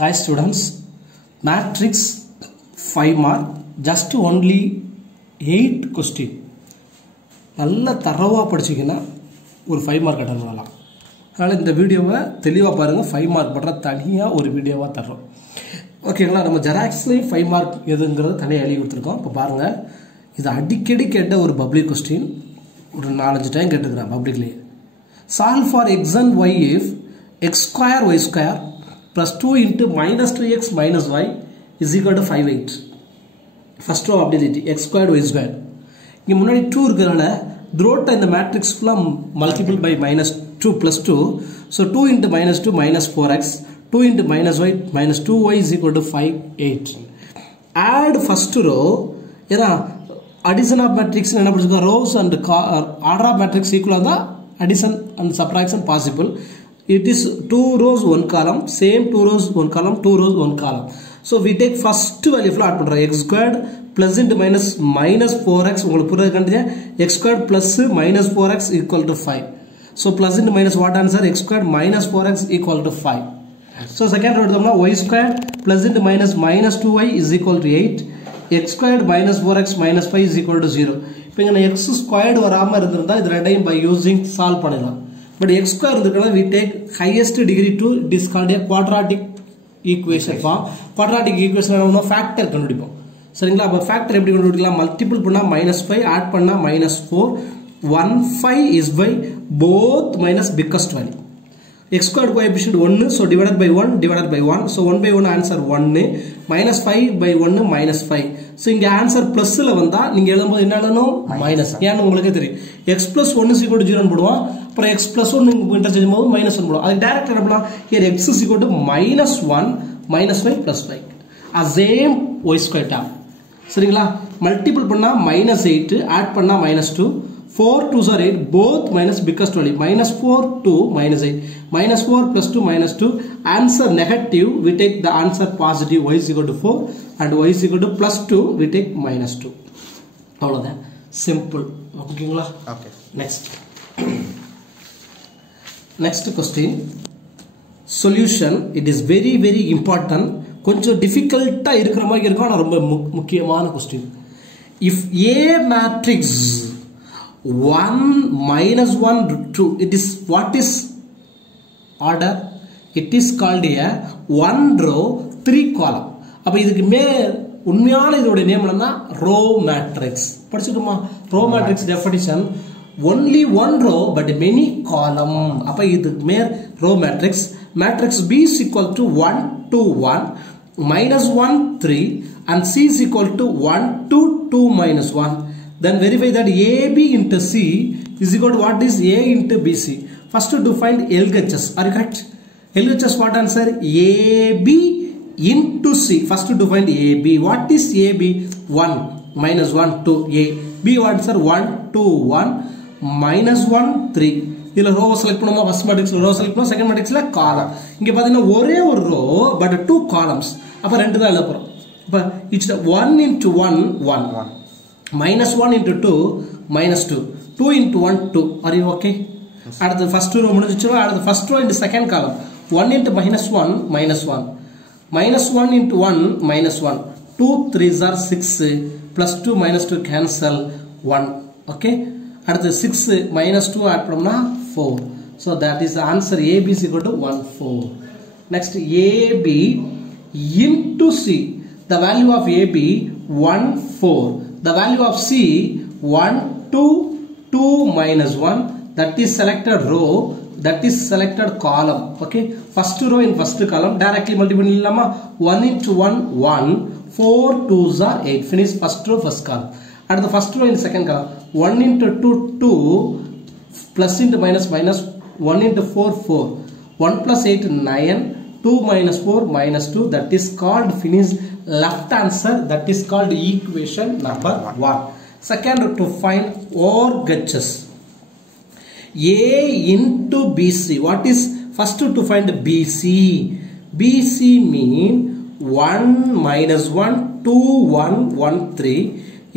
Hi students, matrix 5 mark, just only 8 question. நல்ல தரவா படிச்சீங்கன்னா ஒரு 5 மார்க் அட்டெண்ட் பண்ணலாம். அதனால இந்த வீடியோவை தெளிவா பாருங்க. 5 மார்க் பண்ற தனியா ஒரு வீடியோவா தர்றோம். ஓகேங்களா? நம்ம ஜெராக்ஸ்லயே 5 மார்க் எதுங்கறது தனியா எழுதி கொடுத்திருக்கோம். இப்ப பாருங்க. இது அடிக்கடி கேட்ட ஒரு பப்ளிக் क्वेश्चन. ஒரு 4-5 time கேட்டுக்கறேன் பப்ளிக்லயே. Solve for x and y if x square y square plus 2 into minus 2x minus y is equal to 5/8. First row அப்படியே x squared y squared. இங்க முன்னாடி 2 இருக்கறனால throughout இந்த மேட்ரிக்ஸ் ஃபுல்லா multiple by -2 plus 2. So 2 into -2 minus 4x, 2 into minus y minus 2y is equal to 5/8. Add first row. ஏனா addition of matrix என்ன படிச்சோம்? rows and order of matrix equal ah addition and subtraction possible. It is 2 rows 1 column, same 2 rows 1 column, 2 rows 1 column. So we take first value add பண்றோம். x squared plus into minus 4x உங்களுக்கு புரியுது கண்டியா? x squared plus minus 4x equal to 5. So plus into minus what answer? x squared minus 4x equal to 5. So second row எடுத்தோம்னா y squared plus into minus 2y is equal to 8. x squared minus 4x minus 5 is equal to 0. இப்போ இங்க x squared வராம இருந்திருந்தா இது ரெண்டையும் by using solve பண்ணலாம். But x square இருந்திருக்கனால we take highest degree to it is called a quadratic equation form. Quadratic equation என்ன factor கண்டுபிடிப்போம். சரிங்களா? அப்ப factor எப்படி கண்டுபிடிக்கலாம்? மல்டிபிள் பண்ணா -5 ஆட் பண்ணா -4. 1 5 is by both minus biggest value. x squared coefficient 1, so divided by 1 divided by 1. So 1 by 1 answer 1. minus 5 by 1 minus 5. So இங்க answer plus ல வந்தா நீங்க எழுதும்போது என்ன எழுதணும்? மைனஸ். ஏன்னு உங்களுக்கு தெரியும். x plus 1 is equal to 0 ன்னு போடுவோம். அப்புறம் x plus 1 நீங்க இன்டர்சேஞ்ச் பண்ணும்போது -1 போடுவோம். அது டைரக்டா என்ன பண்ணலாம்? here x is equal to -1 minus 5 plus 5. same y square term. சரிங்களா? மல்டிபிள் பண்ணா -8 ஆட் பண்ணா -2. 4 2s are 8, both minus biggest value. -4 to -8. -4 plus 2 -2. Answer negative, we take the answer positive. Y is equal to 4 and y is equal to plus 2, we take -2. அவ்வளவுதான். Simple. ஓகேங்களா? Okay. Next question. Solution. It is very very important. கொஞ்சம் டிஃபிகல்ட்டா இருக்கிற மாதிரி இருக்கும். ஆனா ரொம்ப முக்கியமான question. If A matrix 1 minus 1 2, it is what is order? It is called a 1 row 3 column. அப்ப இதுக்கு உண்மையான இதோட நேம் என்னன்னா row matrix. படிச்சிடுமா? row matrix definition only one row but many column. அப்ப இதுக்கு row matrix. Matrix B is equal to 1 2 1 minus 1 3 and C is equal to 1 2 2 minus 1. Then verify that AB into C is equal to what is A into BC. First to find LHS. Are you correct? LHS what answer? AB into C. First to find AB. What is AB? 1 minus 1 2 A. B answer 1 2 1 minus 1 3. இதுல row select பண்ணுமா? first matrix row select பண்ணுமா? second matrix ல column. இங்க பாத்தீங்கன்னா ஒரே ஒரு row but 2 columns. அப்ப ரெண்டு தான் எழுத போறோம். அப்ப it's 1 into 1 1 minus 1 into 2 minus 2 2 into 1 2. Are you okay? அடுத்து first row முடிஞ்சிச்சுனா அடுத்து first row into second column 1 into minus 1 minus 1 minus 1 into 1 minus 1 2 3s are 6 plus 2 minus 2 cancel 1. Okay? அடுத்து 6 minus 2 add பண்ணோம்னா 4. So that is the answer. AB is equal to 1 4. Next AB into C. The value of AB 1 4. The value of C 1 2 2 minus 1. That is selected row. That is selected column. Okay. First row in first column. Directly multiply பண்ணலாமா? 1 into 1 1. 4 2s are 8. Finish first row first column. At the first row in second column 1 into 2 2 plus into minus 1 into 4 4. 1 plus 8 9. 2 minus 4 minus 2. That is called finish left answer. That is called equation number 1. Second to find RHS. A into BC. What is first to find BC? BC mean 1 minus 1 2 1 1 3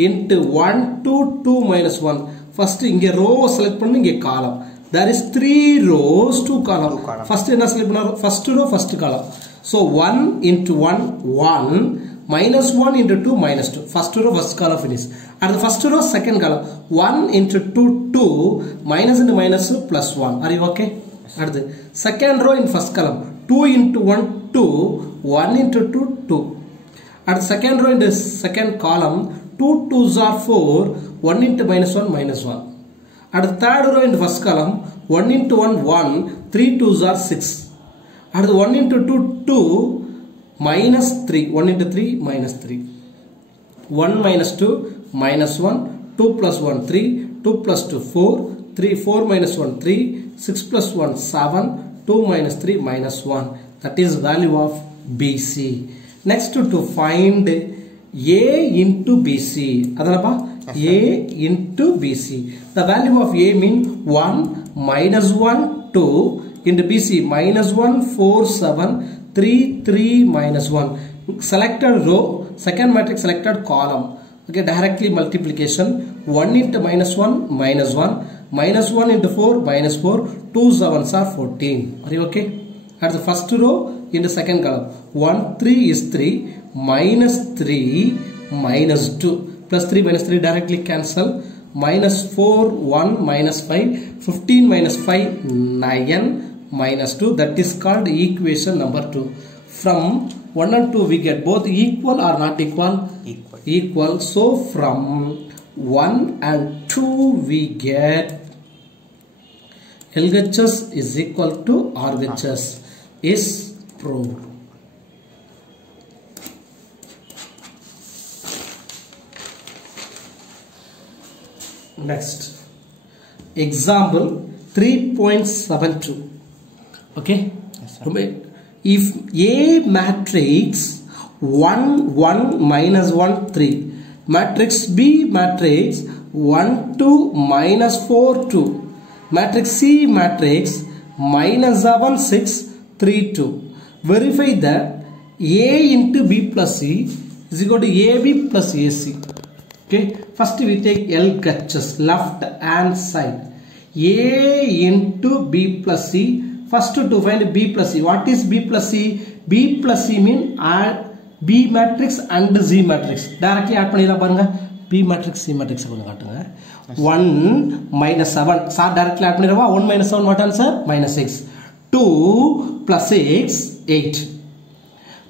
into 1 2 2 minus 1. First இங்க row select பண்ணு, இங்க column. There is 3 rows 2 column. First என்ன select பண்ணாரு? First row first column. So 1 into 1 1 minus 1 into 2 minus 2. First row first column finish. At the first row second column 1 into 2 2 minus into minus plus 1. Are you okay? At the second row in first column 2 into 1 2 1 into 2 2. At the second row in the second column 2 2s are 4 1 into minus 1 minus 1. At the third row in the first column 1 into 1 1 3 2s are 6. At the 1 into 2 2 minus 3 1 into 3 minus 3. 1 minus 2 minus 1 2 plus 1 3 2 plus 2 4 3 4 minus 1 3 6 plus 1 7 2 minus 3 minus 1. That is value of BC. Next to find A into BC. Adalapa A into BC. The value of A mean 1 minus 1 2 into BC minus 1 4 7 3 3 minus 1. Selected row, second matrix selected column. Okay, directly multiplication 1 into minus 1 minus 1 minus 1 into 4 minus 4 2 7s are 14. Are you okay? At the first row in the second column 1 3 is 3 minus 3 minus 2 plus 3 minus 3 directly cancel minus 4 1 minus 5 15 minus 5 9 minus 2. That is called equation number 2. From 1 and 2 we get both equal or not equal? Equal. So from 1 and 2 we get LHS is equal to RHS is proved. Next example 3.72. Okay, yes, if A matrix 1 1 minus 1 3 matrix B matrix 1 2 minus 4 2 matrix C matrix minus 7 6 3 2, verify that A into B plus C is equal to AB plus AC. Okay, first we take LHS, left hand side. A into B plus C. First to find B plus C. What is B plus C? B plus C mean add B matrix and Z matrix. Directly add panira parunga. B matrix C matrix konja kaatunga. 1 minus 7. Sir directly add panirava. 1 minus 7 what answer? Minus 6. 2 plus 6 8.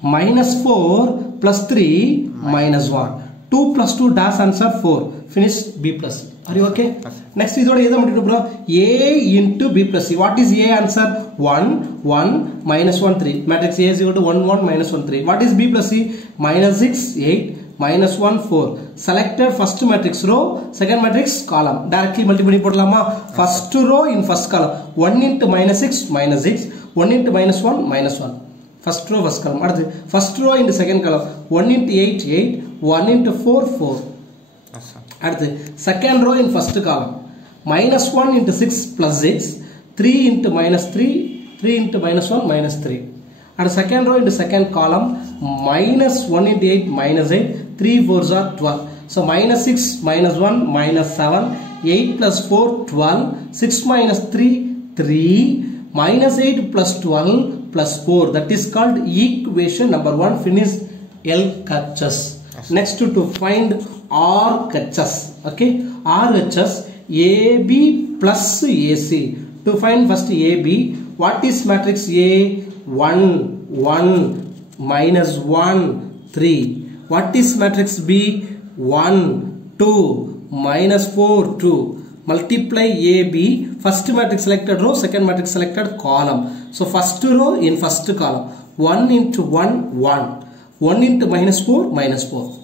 Minus 4 plus 3 minus 1. 2 plus 2 dash answer 4. Finish B plus C. Are you okay? Next is bro. A into B plus C. What is A answer? 1 1 minus 1 3. Matrix A is equal to 1 1 minus 1 3. What is B plus C? Minus 6 8 minus 1 4. Selected first matrix row, second matrix column. Directly multiply podalama. First row in first column 1 into minus 6 minus 6 1 into minus 1 minus 1. First row first column. First row in the second column 1 into 8 8 1 into 4 4. At the second row in first column minus 1 into 6 plus 6 3 into minus 3 3 into minus 1 minus 3. At the second row in the second column minus 1 into 8 minus 8 3 4s are 12. So minus 6 minus 1 minus 7 8 plus 4 12 6 minus 3 3 minus 8 plus 12 plus 4. That is called equation number 1. Finish LHS. Next to find RHS. Okay, RHS AB plus AC. To find first AB, what is matrix A? 1 1 minus 1 3. What is matrix B? 1 2 minus 4 2. Multiply AB, first matrix selected row, second matrix selected column. So first row in first column 1 into 1 1 1 into minus 4 minus 4.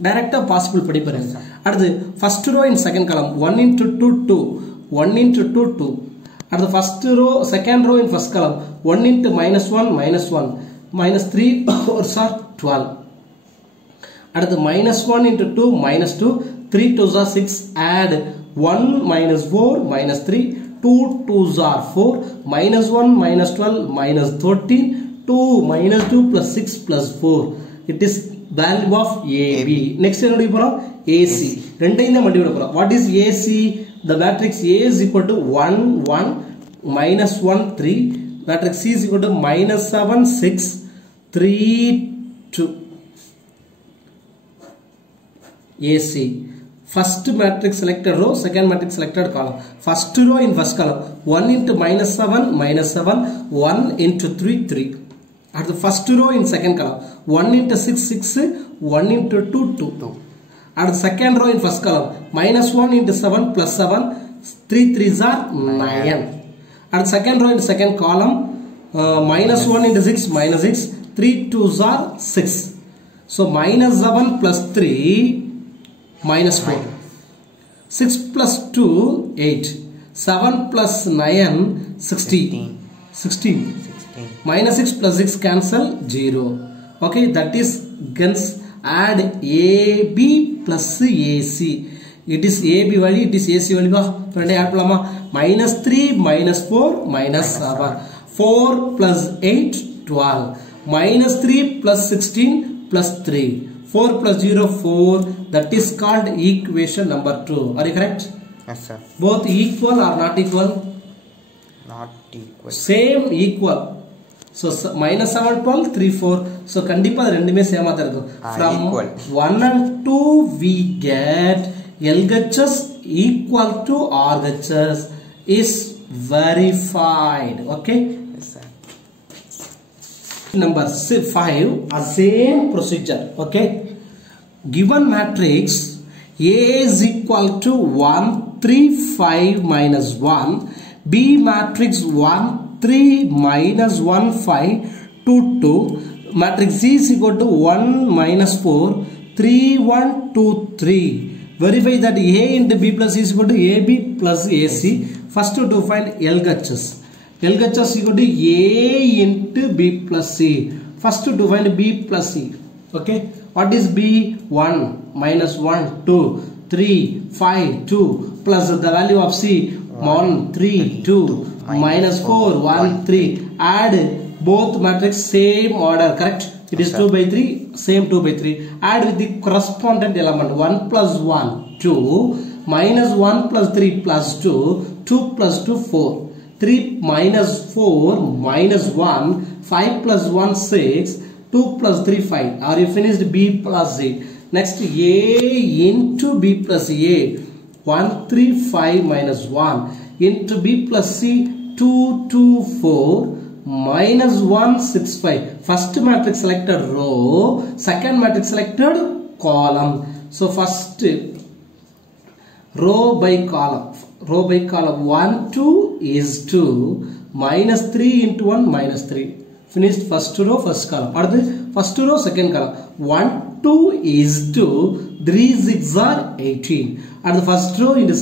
Direct possible padi parunga. At the first row in second column 1 into 2 2 1 into 2 2. At the first row second row in first column 1 into minus 1 minus 3 4s are 12. At the minus 1 into 2 minus 2 3 2s are 6. Add 1 minus 4 minus 3 2 2s are 4 minus 1 minus 12 minus 13 2 minus 2 plus 6 plus 4. It is value of AB. Next AC. What is AC? The matrix A is equal to 1 1 minus 1 3. Matrix C is equal to minus 7 6 3 2 AC. First matrix selected row, second matrix selected column. First row in first column, 1 into minus 7, 1 into 3, 3. At the first row in second column, 1 into 6, 6, 1 into 2, 2. At the second row in first column, minus 1 into 7 plus 7, 3 3s are 9. At the second row in second column, minus 1 into 6, minus 6, 3 2s are 6. So minus 7 plus 3, minus 4. 6 plus 2, 8. 7 plus 9, 16. 16. Minus 6 plus 6 cancel, 0. Okay, that is hence add AB plus AC. It is AB value, it is AC value. Minus 3, minus 4, minus 7. 4 plus 8, 12. Minus 3 plus 16 plus 3. 4 plus 0, 4. That is called equation number 2. Are you correct? Yes, sir. Both equal or not equal? Not equal. Same equal. So minus 7, 12, 3, 4. So kandipa rendume same ah irukku. From equal. 1 and 2 we get LHS equal to RHS is verified. Okay. Yes, sir. Number 5, same procedure. Okay. Given matrix A is equal to 1, 3, 5 minus 1. B matrix 1, 3 minus 1, 5, 2, 2. Matrix C is equal to 1 minus 4, 3, 1, 2, 3. Verify that A into B plus C is equal to AB plus AC. First to find LHS. LHS is equal to A into B plus C. First to find B plus C. Okay. What is B? 1 minus 1, 2, 3, 5, 2 plus the value of C 1, 3, 2 minus 4, 1, 3. Add both matrix same order, correct? It is 2 by 3, same 2 by 3. Add with the correspondent element 1 plus 1, 2 minus 1 plus 3 plus 2, 2 plus 2, 4. 3 minus 4 minus 1, 5 plus 1, 6. 2 plus 3, 5. Are you finished? B plus C. Next, A into B plus A. 1, 3, 5 minus 1. Into B plus C. 2, 2, 4. Minus 1, 6, 5. First matrix selected row. Second matrix selected column. So, first row by column. Row by column. 1, 2 is 2. Minus 3 into 1, minus 3. Finished first row, first column. Or the first row, second column. 1, 2 is 2. 3 6 are 18. At the first row in the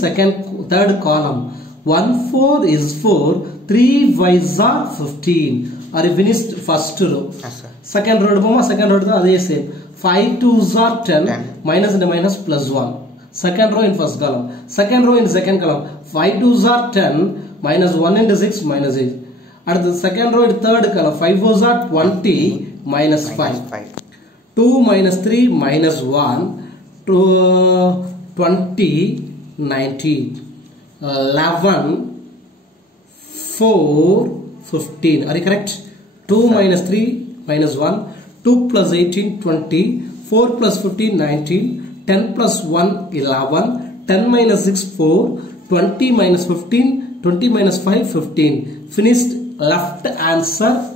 third column. 1, 4 is 4. 3 5s are 15. Are you finished first row? Yes, sir. Second row, second row, the same. 5 2s are 10. Minus and minus plus 1. Second row in first column. Second row in second column. 5 2s are 10. Minus 1 into 6 minus 8. At the second row, third column, 5 4s are 20 minus 5. 2 minus 3 minus 1, 20, 19, 11, 4, 15. Are you correct? 2 minus 3 minus 1, 2 plus 18, 20, 4 plus 15, 19, 10 plus 1, 11, 10 minus 6, 4, 20 minus 15, 20 minus 5, 15. Finished. Left answer,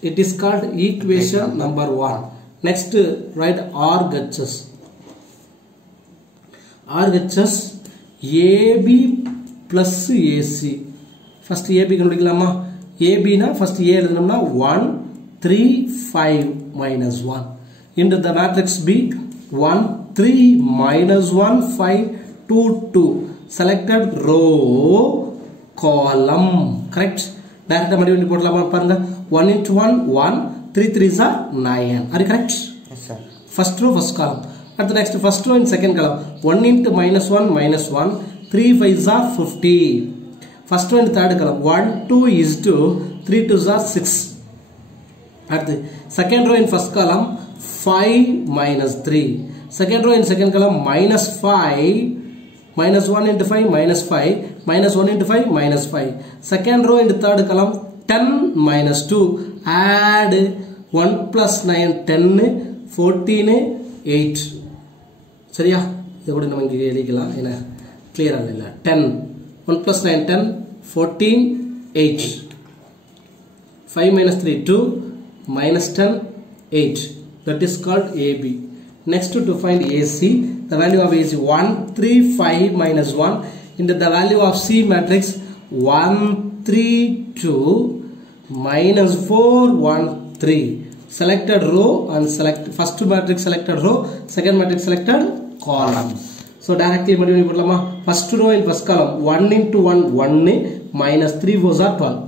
it is called equation number 1. Next, write RHS. RHS AB plus AC. First AB can AB na first A 1, 3, 5 minus 1. Into the matrix B 1, 3 minus 1, 5, 2, 2. Selected row, column. Correct? Direct 1 into 1, 1, 3 3s are 9. Are you correct? Yes, sir. First row, first column. At the next, first row in second column. 1 into minus 1, 3 5s are 50. First row in third column. 1, 2 is 2, 3 2s are 6. At the second row in first column, 5 minus 3. Second row in second column, minus 5. Minus 1 into 5, minus 5. Minus 1 into 5, minus 5. Second row in the third column, 10 minus 2. Add 1 plus 9 10 14 8 சரியா இத கூட நம்ம இங்க எழுதிக்கலாம் என்ன கிளியரா இல்ல 10 1 plus 9 10 14 8 5 minus 3 2 minus 10 8 that is called AB. Next to find AC, the value of AC 1 3 5 minus 1 into the value of C matrix 1 3 2 minus 4 1 3. Selected row and select first matrix selected row, second matrix selected column. So directly first row in first column 1 into 1 1 minus 3 fours are 12.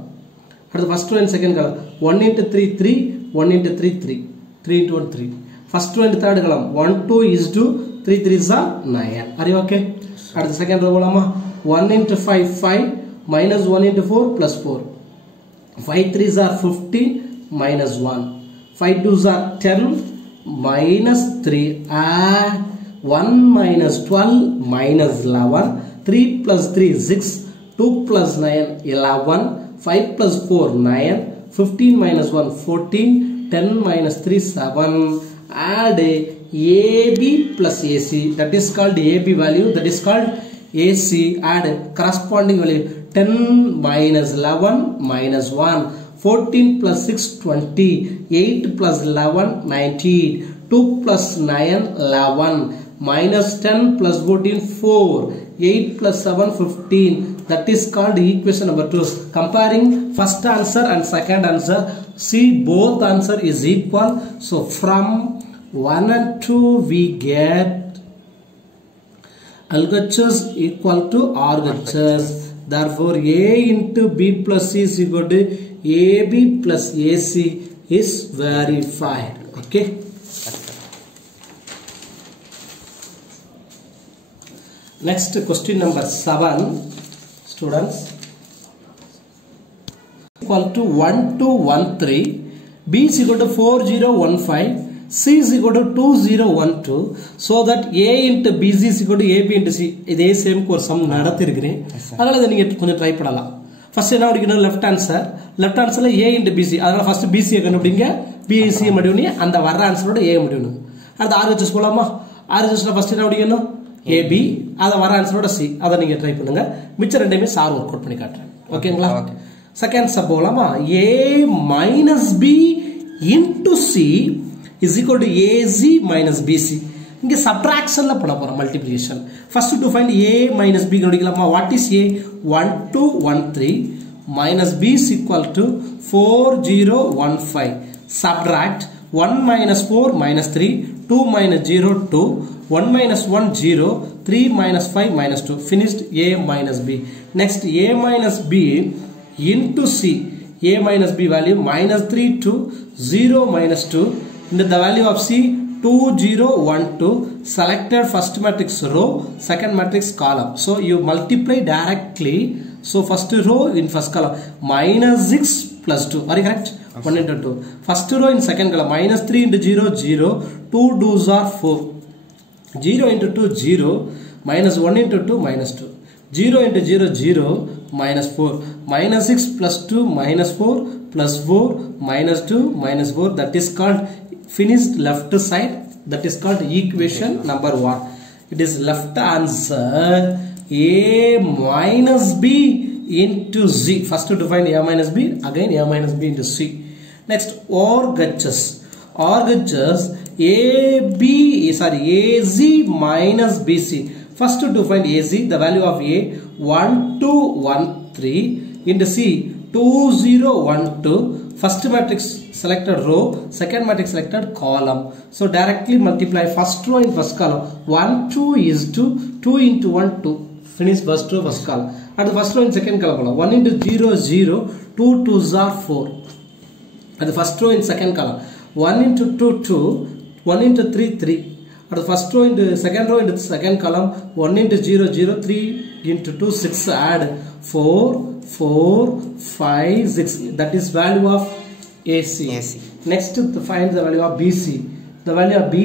At the first row and second column 1 into 3 3 1 into 3 3 3 into 1 3. First row and third column 1 2 is 2 3 3s are 9. Are you okay? At the second row 1 into 5 5 minus 1 into 4 plus 4. 5 3s are 15 minus 1. 5 2s are 10 minus 3. 1 minus 12 minus 11. 3 plus 3 6. 2 plus 9 11. 5 plus 4 9. 15 minus 1 14. 10 minus 3 7. Add AB plus AC, that is called AB value, that is called AC. Add corresponding value 10 minus 11 minus 1. 14 plus 6 20. 8 plus 11 19. 2 plus 9 11. Minus 10 plus 14 4. 8 plus 7 15. That is called equation number 2. Comparing first answer and second answer, see both answer is equal. So from 1 and 2 we get LHS equal to RHS. Therefore A into B plus C is equal to AB plus AC is verified. Okay. Next question number 7, students. Equal to 1213, B is equal to 4015, C is equal to 2012, so that A into BC is equal to AB into C. இதே same course some நடத்திருக்கிறேன், அதனால இதை நீங்க கொஞ்சம் try பண்ணலாம். First என்ன படிக்கணும், left ஆன்சர்ல A into BC, அதனால first BC கண்டுபிடிங்க, BC முடியணும், அந்த வர்ற ஆன்சரோட A முடியணும். அடுத்து RHS போலாமா, RHSல ஃபர்ஸ்ட் என்ன படிக்கணும், AB, அத வர ஆன்சரோட C, அத நீங்க ட்ரை பண்ணுங்க. மிச்ச ரெண்டையுமே சார் வொர்க் அவுட் பண்ணி காட்டுறேன். ஓகேங்களா? செகண்ட் சப் போலாமா, A minus B into C is equal to AC minus BC. இங்க சப்ட்ராக்ஷன்ல பண்ண போறோம், multiplication. First to find A minus B கண்டுபிடிக்கலாமா. What is A? 1213 minus B is equal to 4015. Subtract 1 minus 4 minus 3, 2 minus 0 2, 1 minus 1 0, 3 minus 5 minus 2. Finished. A minus B. Next A minus B into C. A minus B value minus 3 2, 0 minus 2. Into the value of C 2012. Selected first matrix row, second matrix column. So you multiply directly. So first row in first column minus 6 plus 2. Are you correct? 1 into 2. First row in second column minus 3 into 0 0. 2 2s are 4. 0 into 2 0. Minus 1 into 2 minus 2. 0 into 0 0. Minus 4. Minus 6 plus 2 minus 4 plus 4 minus 2 minus 4. That is called finished left side. That is called equation number 1. It is left answer A minus B into Z. First to find A minus B, again A minus B into C. Next RHS. RHS AZ minus BC. First to find AZ, the value of A 1213 into C 2012. First matrix selected row, second matrix selected column. So directly multiply first row in first column. 1 2 is 2, 2 into 1 2. Finish first row first column. At the first row in second column 1 into 0 0, 2 2s are 4. At the first row in second column 1 into 2 2, 1 into 3 3. At the first row into second row into the second column 1 into 0 0, 3 into 2 6. Add 4 4 5 6. That is value of AC. Next to find the value of BC. The value of B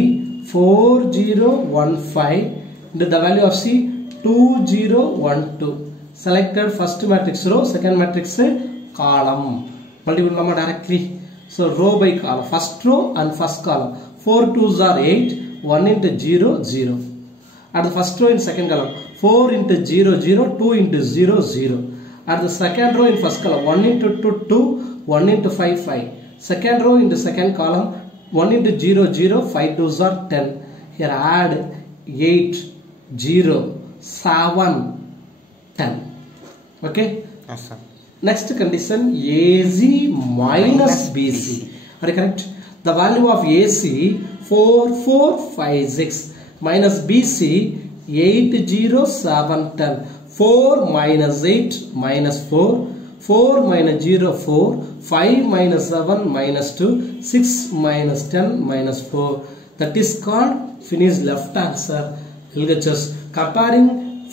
4015 into the value of C 2012. Selected first matrix row, second matrix column. Multiply directly. So row by column, first row and first column. 4 2s are 8, 1 into 0, 0. At the first row in second column, 4 into 0, 0, 2 into 0, 0. At the second row in first column, 1 into 2, 2, 1 into 5, 5. Second row in the second column, 1 into 0, 0, 5 2s are 10. Here add 8, 0, 7, 10. Okay? Yes, sir. Next condition, AC minus BC. Are you correct? The value of AC 4, 4, 5, 6 minus BC 8, 0, 7, 10. 4 minus 8 minus 4. 4 minus 0, 4. 5 minus 7 minus 2. 6 minus 10 minus 4. That is called finished left answer. LHS. Comparing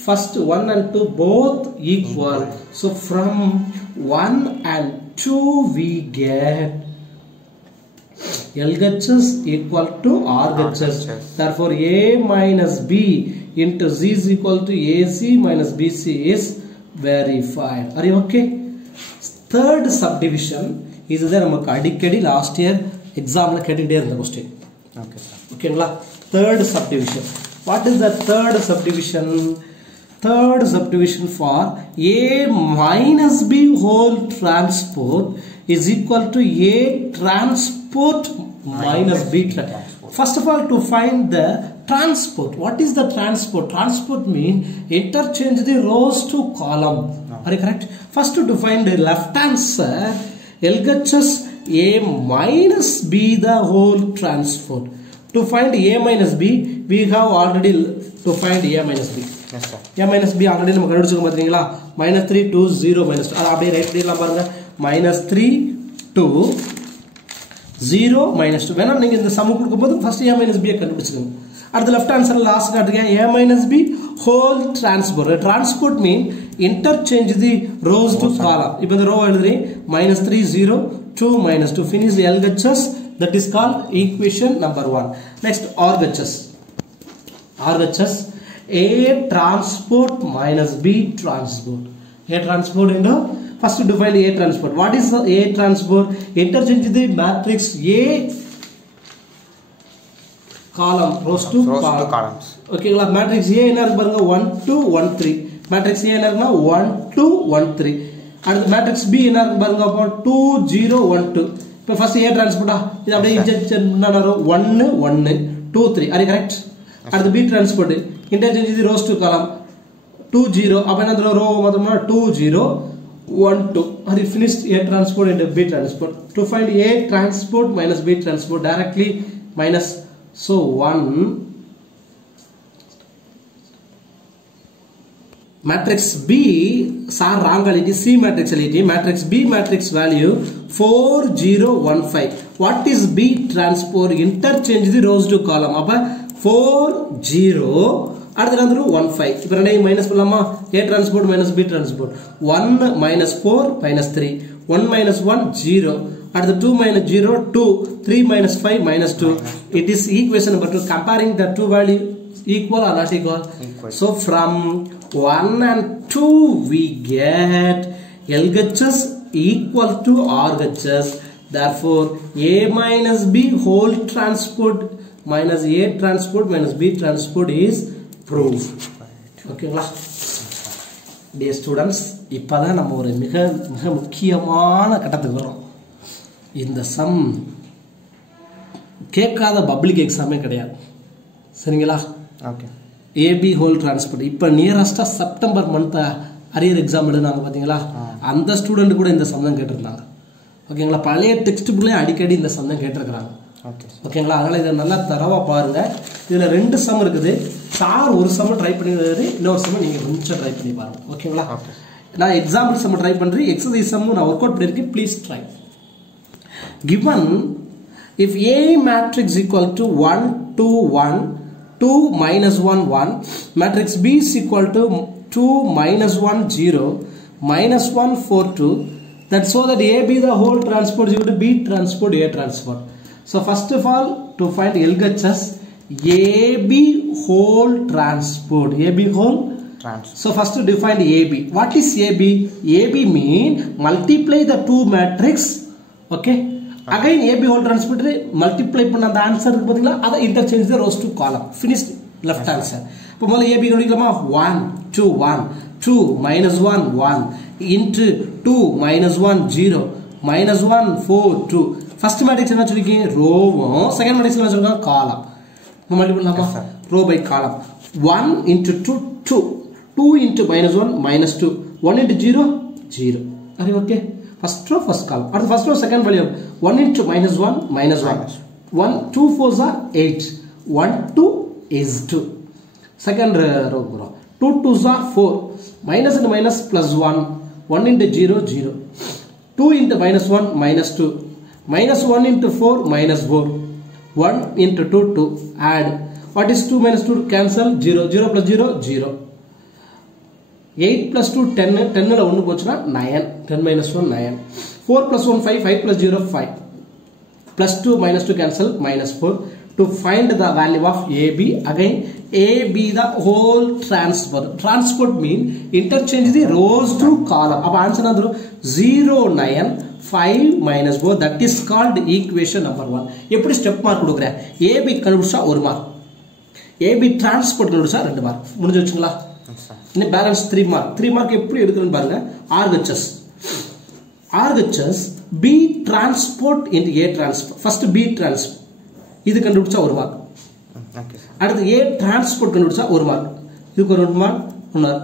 first 1 and 2 both equal. So from 1 and 2 we get LHS equal to RHS. Therefore A minus B into Z is equal to AC minus BC is verified. Are you okay? Third subdivision is there last year exam the question. Okay, sir. Okay, third subdivision. What is the third subdivision? Third subdivision for A minus B whole transport is equal to A transport minus B transport. First of all, to find the transport. What is the transport? Transport means interchange the rows to column. No. Are you correct? First to find the left answer, LHS A minus B the whole transport. To find A minus B, we have already to find A minus B. Yes, sir. A minus B already நம்ம கண்டுபிடிச்சிருக்கோம் பாத்தீங்களா? -3 2 0 -2. அது அப்படியே right பண்ணலாம் பாருங்க. -3 2 0 -2. வேணா நீங்க இந்த சம் கொடுக்கும்போது ஃபர்ஸ்ட் A minus B கண்டுபிடிச்சிருங்க. அடுத்து லெஃப்ட் ஆன்சர்ல லாஸ்ட் காட்டுங்க A minus B whole transport. Transport mean interchange the rows to column. இப்போ இந்த row எழுதுறேன் -3 0 2 -2 finish the LHS. That is called equation number 1. Next RHS. RHS A transport minus B transport. A transport into first to define A transport. What is the A transport? Interchange the matrix A column rows to columns. Okay, matrix A என்ன இருக்கு பாருங்க 1 2 1 3. Matrix A என்ன இருக்குன்னா 1 2 1 3. And matrix B என்ன இருக்கு பாருங்க அப்போ 2 0 1 2. இப்போ first A transport இது அப்படியே இன்ஜெக்ஷன் பண்ணா 1 1 2 3. Are you correct? அடுத்து B transport interchange the rows to column 2 0. அப்ப என்ன row மாத்தோம்னா 2 0 1 2. Are you finished A transport into B transport? To find A transport minus B transport directly minus so 1 matrix B sir wrong quality C matrix quality matrix B matrix value 4 0 1 5. What is B transport? Interchange the rows to column. அப்ப 4 0 அடுத்து வந்து 1 5. இப்போ ரெண்டையும் minus பண்ணலாமா? A transport minus B transport 1 minus 4 minus 3 1 minus 1 0 அடுத்து 2 minus 0 2 3 minus 5 minus 2. It is equation number 2. Comparing the two value equal or not equal? So from 1 and 2 we get LHS equal to RHS. Therefore A minus B whole transport minus A transport minus B transport is proved. Okay, dear students, இப்பதான் நம்ம ஒரு மிக மிக முக்கியமான கட்டத்துக்கு வரோம். இந்த some கேட்காத பப்ளிக் எக்ஸாமே கிடையாது. சரிங்களா? ஓகே. AB whole transport இப்போ நியரஸ்டா செப்டம்பர் மந்த் அரியர் எக்ஸாம் எழுதுனாங்க பாத்தீங்களா? அந்த ஸ்டூடெண்ட் கூட இந்த சம் தான் கேட்டிருந்தாங்க. ஓகேங்களா? பழைய டெக்ஸ்ட் புக்லயே அடிக்கடி இந்த சம் தான் கேட்டிருக்காங்க. ஓகே. ஓகேங்களா? அதனால இத நல்லா தரவா பாருங்க. இதுல ரெண்டு சம் இருக்குது. சார் ஒரு சம் ட்ரை பண்ணிருக்காரு, இன்னொரு சம் நீங்க கொஞ்சம் ட்ரை பண்ணி பாருங்க. ஓகேங்களா? நான் எக்ஸாம்பிள் சம் ட்ரை பண்றேன், எக்ஸர்சைஸ் சம் நான் வொர்க் அவுட் பண்ணிருக்கேன். Please try. Given if A matrix equal to 1 2 1 2 minus 1 1 matrix B is equal to 2 minus 1 0 minus 1 4 2, that so that AB the whole transport is equal to B transport A transport. So first of all, to find LHS AB whole transport, AB whole transport. So first to define AB. What is AB? AB mean multiply the two matrix, okay, again AB whole transport multiply பண்ண அந்த answer இருக்கு பாத்தீங்களா அத interchange the rows to column finished left answer அப்ப முதல்ல AB கண்டுபிடிக்கலாமா 1 2 1 2 minus 1 1 into 2 minus 1 0 minus 1 4 2 first matrix என்ன சொல்லிருக்கீங்க ரோவும் second matrix என்ன சொல்லிருக்காங்க column மல்டிப்ளை பண்ணலாமா row by column 1 into 2 2 2 into minus 1 minus 2 1 into 0 0 are you okay first row first column or the first row second value 1 into minus 1 minus 1 1 2 4s are 8 1 2 is 2 second row 2 2s are 4 minus into minus plus 1 1 into 0 0 2 into minus 1 minus 2 minus 1 into 4 minus 4 1 into 2 2 add what is 2 minus 2 cancel 0 0 plus 0 0 8 plus 2 10 10 ல 1 போச்சுனா 9 10 minus 1 9 4 plus 1 5 5 plus 0 5 plus 2 minus 2 cancel minus 4 to find the value of AB again AB the whole transport mean interchange the rows to column அப்ப answer என்ன வரும் 0 9 5 minus 4 that is called equation number 1 எப்படி step mark கொடுக்கறேன் AB கண்டுபிடிச்சா 1 mark AB transport கண்டுபிடிச்சா 2 mark முடிஞ்சு வெச்சுங்களா இந்த balance 3 mark எப்படி எடுக்கறேன்னு பாருங்க RHS B transport into A transport first B transport இது கண்டுபிடிச்சா 1 மார்க் ஓகே அடுத்து A transport கண்டுபிடிச்சா 1 மார்க் இதுக்கு ஒரு 1 மார்க்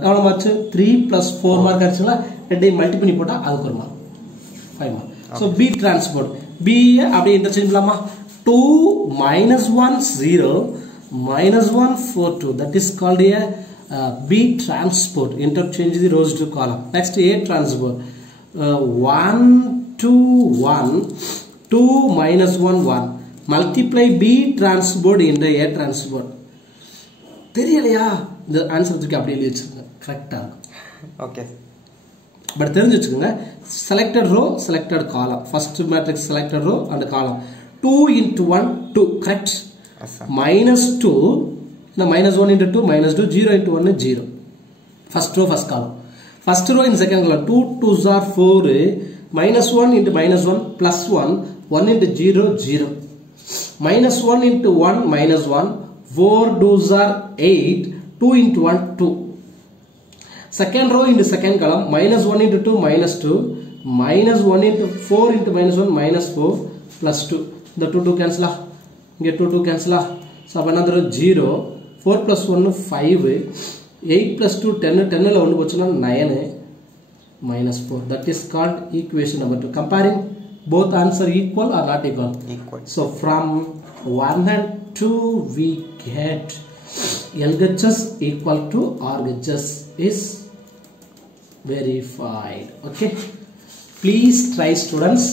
எவ்வளவு மார்க் 3 plus 4 மார்க் ஆச்சுங்களா ரெண்டையும் மல்டிப்ளை பண்ணி போட்டா அதுக்கு 1 mark 5 mark so B transport B அப்படியே இன்டர்சேஞ்ச் பண்ணலாமா 2 minus 1 0 minus 1 4 2 that is called a B transport interchange the rows to column next A transport 1 2 1 2 minus 1 1 multiply B transport into A transport தெரியலையா இந்த answer தூக்கி அப்படியே எழுதி வச்சுக்கோங்க கரெக்ட்டா okay but தெரிஞ்சு வச்சுக்கோங்க selected row selected column first matrix selected row and column 2 into 1 2 correct yes, minus 2 now minus 1 into 2 minus 2 0 into 1 is 0 first row first column first row in second column 2 2s are 4 minus 1 into minus 1 plus 1 1 into 0 0 minus 1 into 1 minus 1 4 2s are 8 2 into 1 2 second row into second column minus 1 into 2 minus 2 minus 1 into 4 into minus 1 minus 4 plus 2 the 2 2 cancel get 2 2 cancel so another 0 4 plus 1 5 8 plus 2 10 10 ல 1 போச்சுனா 9 minus 4 that is called equation number 2 comparing both answer equal or not equal so from 1 and 2 we get LHS equal to RHS is verified okay please try students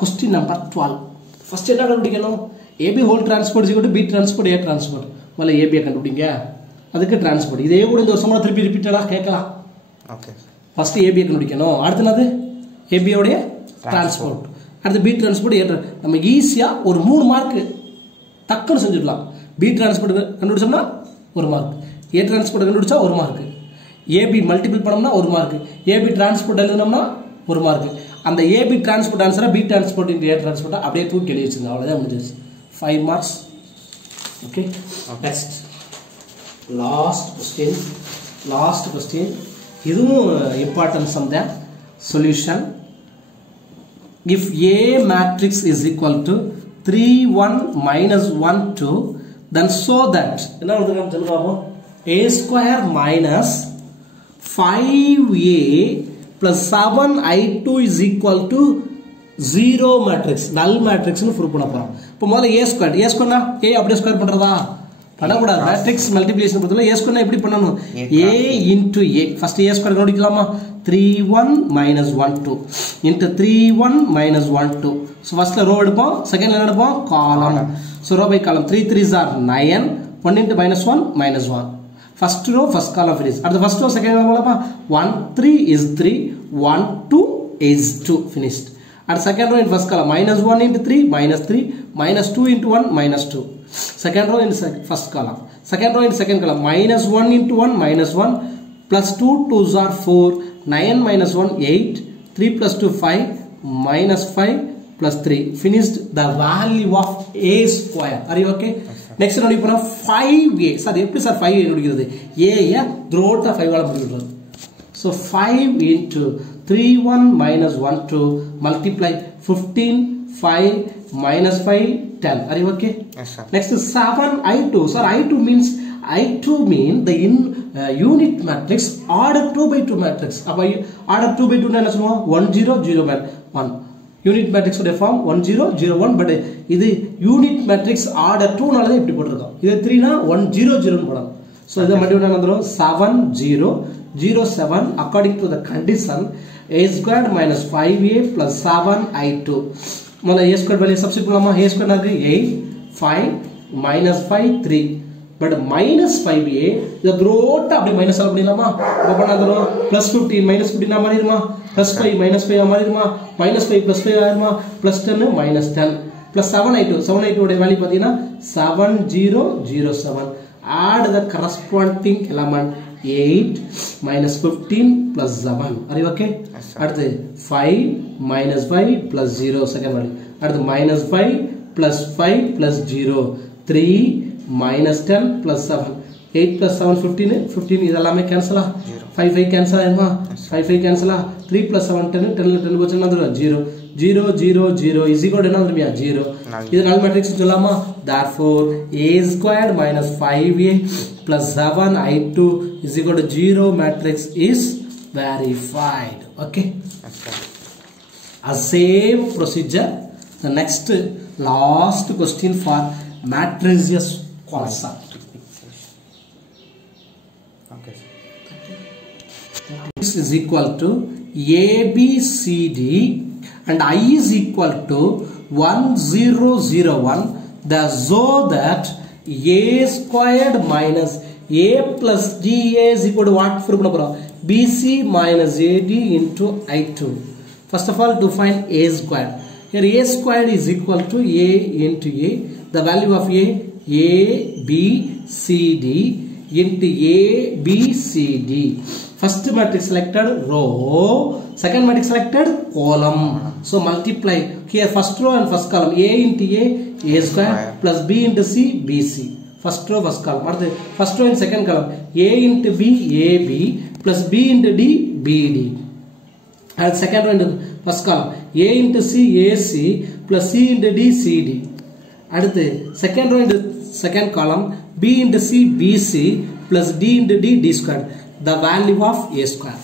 question number 12 first என்ன கண்டுபிடிக்கணும் AB whole transport is equal to B transport A transport முதல்ல AB கண்டுபிடிங்க அதுக்கு transport இதே கூட இந்த வருஷமா திருப்பி ரிப்பீட்டடா கேட்கலாம் ஓகே ஃபர்ஸ்ட் AB கண்டுபிடிக்கணும் அடுத்து என்னது AB உடைய transport அடுத்து B transport A நம்ம ஈஸியா ஒரு 3 மார்க் டக்குன்னு செஞ்சிடலாம் B transport கண்டுபிடிச்சோம்னா 1 mark A transport கண்டுபிடிச்சா 1 மார்க் AB மல்டிபிள் பண்ணோம்னா 1 மார்க் AB transport எழுதுனோம்னா 1 மார்க் அந்த AB transport ஆன்சரை B transport into A transport அப்படியே தூக்கி எழுதி வச்சுங்க அவ்வளவுதான் முடிஞ்சிருச்சு 5 marks okay next last question இதுவும் important sum தான் solution if A matrix is equal to 3 1 minus 1 2 then so that என்ன எழுதுறோம் சொல்லுங்க A square minus 5A plus 7I2 is equal to 0 matrix null matrix னு ப்ரூவ் பண்ண போறோம் இப்போ முதல்ல A square னா A அப்படியே ஸ்கொயர் பண்றதா பண்ணக்கூடாது மேட்ரிக்ஸ் மல்டிப்ளிகேஷன் பொறுத்தல A square னா எப்படி பண்ணனும் A into A first A square கண்டுபிடிக்கலாமா 3 1 minus 1 2 into 3 1 minus 1 2 so ஃபர்ஸ்ட்ல ரோ எடுப்போம் செகண்ட்ல என்ன எடுப்போம் காலம் so row by column 3 3s are 9 1 into minus 1 minus 1 first row first column finish at the first row second column 1 3 is 3 1 2 is 2 finished at second row in first column minus 1 into 3 minus 3 minus 2 into 1 minus 2 second row in first column second row in second column minus 1 into 1 minus 1 plus 2 2s are 4 9 minus 1 8 3 plus 2 5 minus 5 plus 3. Finished the value of a square. Are you okay? Next one, 5a. Sir, எப்படி sir 5a கண்டுபிடிக்கிறது? a ய throughout 5 ஆல முடிக்கிறது. So 5 into 3 1 minus 1 2 multiply 15 5 minus 5 10. Are you okay? Yes, sir. Next is 7 I2. Sir, I2 means the unit matrix order 2 by 2 matrix. Order 2 by 2 என்ன சொல்லுவோம்? 1 0 0 1. Unit matrix உடைய form 1 0 0 1, but இது unit matrix order 2 நால தான் இப்படி போட்டுருக்கோம். இது 3 னா 1 0 0 னு போடணும். So இத மட்டும் என்ன வந்துரும்? 7 0 0 7 according to the condition a squared minus 5a plus 7 I2. முதல்ல a squared வேல்யூ சப்ஸ்டிட்யூட் பண்ணலாமா? a squared நாக்கு 8 5 minus 5 3. But minus 5a the throughout அப்படி மைனஸ் ஆல் பண்ணிடலாமா? அப்ப பண்ணாதறோம் plus 15 minus 15 மாறிடுமா? plus 5 minus 5 மாறிடுமா? minus 5 plus 5 ஆயிருமா? plus 10 minus 10 plus 7i2 உடைய value பாத்தீங்கன்னா 7007. Add the corresponding element 8 minus 15 plus 7. Are you okay? Yes, அடுத்து 5 minus 5 plus 0 second value. அடுத்து minus 5 plus 5 plus 0 3 minus 10 plus 7 8 plus 7 15 இதெல்லாமே கேன்சலா 5 5 cancel ஆயிருமா 5 5 கேன்சலா 3 plus 7 10 10 10 போச்சு என்ன வந்துரும் 0 0 0 0 is equal to என்ன வந்துருமியா 0 இது null matrix சொல்லலாமா therefore a squared minus 5a plus 7i2 is equal to 0 matrix is verified. Okay, a same procedure the next last question for matrices concept. Okay. This is equal to ABCD and I is equal to 1001. So that a squared minus a plus da is equal to what? BC minus AD into I2. First of all, to find a squared. Here a squared is equal to a into a. The value of a B C D into a B C D. First matrix selected row, second matrix selected column. So multiply here first row and first column a into a square plus b into c bc. First row first column. First row and second column a into b ab plus b into d bd. And second row into first column a into c ac plus c into d cd. அடுத்து second row into second column b into c bc plus d into d d squared. The value of a square.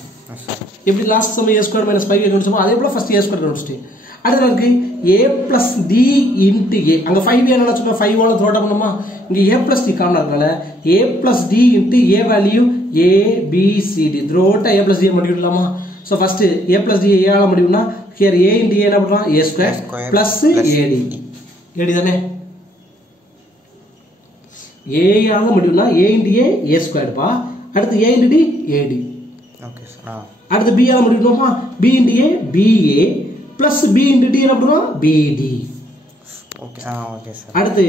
எப்படி last some a squared minus 5a கண்டுபிடிச்சோமோ அதே போல first a squared கண்டுபிடிச்சிட்டு அடுத்து நமக்கு a plus d into a அங்க 5a என்ன சொன்னா 5 ஓட தோட பண்ணுமா இங்க a plus d காமனா இருக்கனால a plus d into a value a b c d throughout a plus d multiply so first a plus d a ஆல முடியும்னா here a into a என்ன பண்றோம் a square plus ad தானே a ஆல முடியும்னா a into a squared பா அடுத்து a into d ad. Okay sir. அடுத்து b ஆல முடியும்மா b into a ba plus b into d என்ன பண்றோம் bd. Okay. Okay sir. அடுத்து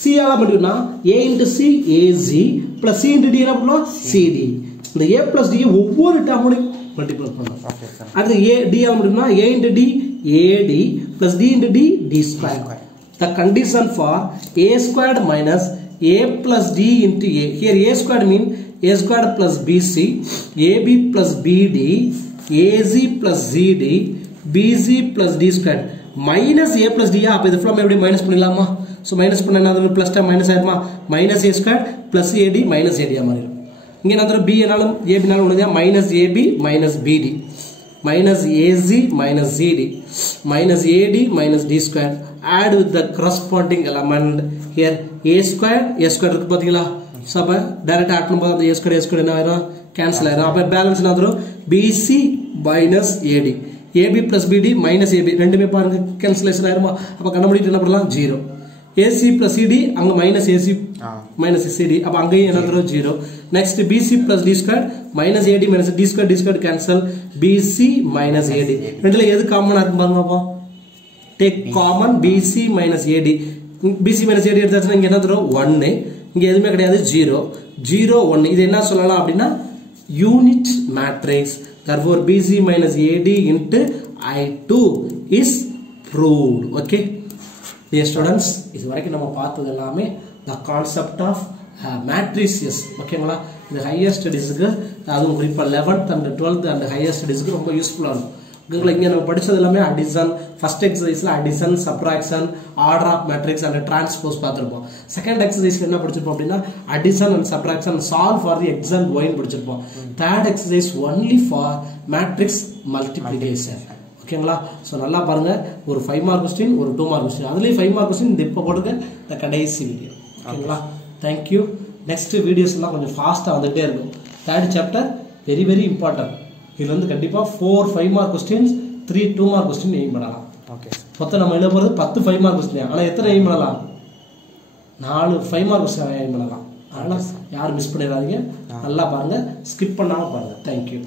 c ஆல முடியும்னா a into c az plus c into d என்ன பண்றோம் cd. இந்த a plus d ஒவ்வொரு டேர்மோடையும் மல்டிப்ளை பண்ணலாம். Okay sir. அடுத்து a d ஆல முடியும்னா a into d ad plus d into d d square. The condition for a squared minus a plus d into a. Here a squared mean a squared plus bc, ab plus bd, az plus zd, bc plus d squared minus a plus d. அப்ப இது ஃபுல்லா எப்படி minus பண்ணிடலாமா? So minus பண்ணா என்ன plus time minus ஆயிருமா? minus a squared plus ad minus ad மாறிடும். இங்க என்ன b என்னாலும் ab னாலும் உள்ளது minus ab minus bd minus az minus zd minus ad minus d squared. Add with the corresponding element here a squared இருக்கு பாத்தீங்களா? So அப்ப direct add பண்ணும்போது அந்த a squared என்ன ஆயிரும் கேன்சல் ஆயிரும். அப்ப பேலன்ஸ் என்ன வரும் bc minus ad ab plus bd minus ab ரெண்டுமே பாருங்க கேன்சலேஷன் ஆயிருமா? அப்ப கண்டுபிடிச்சு என்ன பண்ணலாம் 0 ac plus cd அங்க minus ac minus cd அப்ப அங்கேயும் என்ன வரும் 0. next bc plus d squared minus ad minus d squared cancel bc minus ad ரெண்டுல எது காமனா இருக்கு பாருங்க. அப்ப take common bc minus ad. bc minus ad எடுத்தாச்சுன்னா இங்க என்ன வரும் 1. இங்க எதுமே கிடையாது 0 0 1. இது என்ன சொல்லலாம் அப்படினா unit matrix. Therefore bc minus ad into I2 is proved. Okay, dear students, இது வரைக்கும் நம்ம பார்த்தது எல்லாமே the concept of matrices. ஓகேங்களா, இது ஹையர் ஸ்டடீஸ்க்கு அதுவும் குறிப்பாக 11th and 12th and higher ஸ்டடீஸ்க்கு ரொம்ப யூஸ்ஃபுல்லாக இருக்கும். ஓகேங்களா, இங்கே நம்ம படித்தது எல்லாமே அடிஷன், ஃபர்ஸ்ட் எக்ஸசைஸில் addition, subtraction, order of matrix and transpose பார்த்துருப்போம். செகண்ட் எக்ஸசைஸில் என்ன படிச்சிருப்போம் அப்படின்னா addition and subtraction solve for the X and ஒய்ன்னு படிச்சிருப்போம். Third exercise only for matrix multiplication. ஓகேங்களா, ஸோ நல்லா பாருங்க, ஒரு 5 மார்க் கொஸ்டின், ஒரு 2 மார்க் கொஸ்டின், அதுலேயும் 5 மார்க் கொஸ்டின் இந்த இப்போ போடுங்க இந்த கடைசி வீடியோ. ஓகேங்களா, தேங்க்யூ. நெக்ஸ்ட் வீடியோஸ்லாம் கொஞ்சம் ஃபாஸ்ட்டாக வந்துகிட்டே இருக்கும். Third chapter very very important. இதில் வந்து கண்டிப்பாக 4 5 mark questions, 3 2 mark question aim பண்ணலாம். ஓகே, மொத்தம் நம்ம எழுத போகிறது 10 5 மார்க் கொஸ்டின். ஆனால் எத்தனை எய்ம் பண்ணலாம்? 4 5 மார்க் கொஸ்டின் எய்ம் பண்ணலாம். அதனால் யாரும் மிஸ் பண்ணிடாதீங்க. நல்லா பாருங்கள், ஸ்கிப் பண்ணாமல் பாருங்கள். தேங்க்யூ.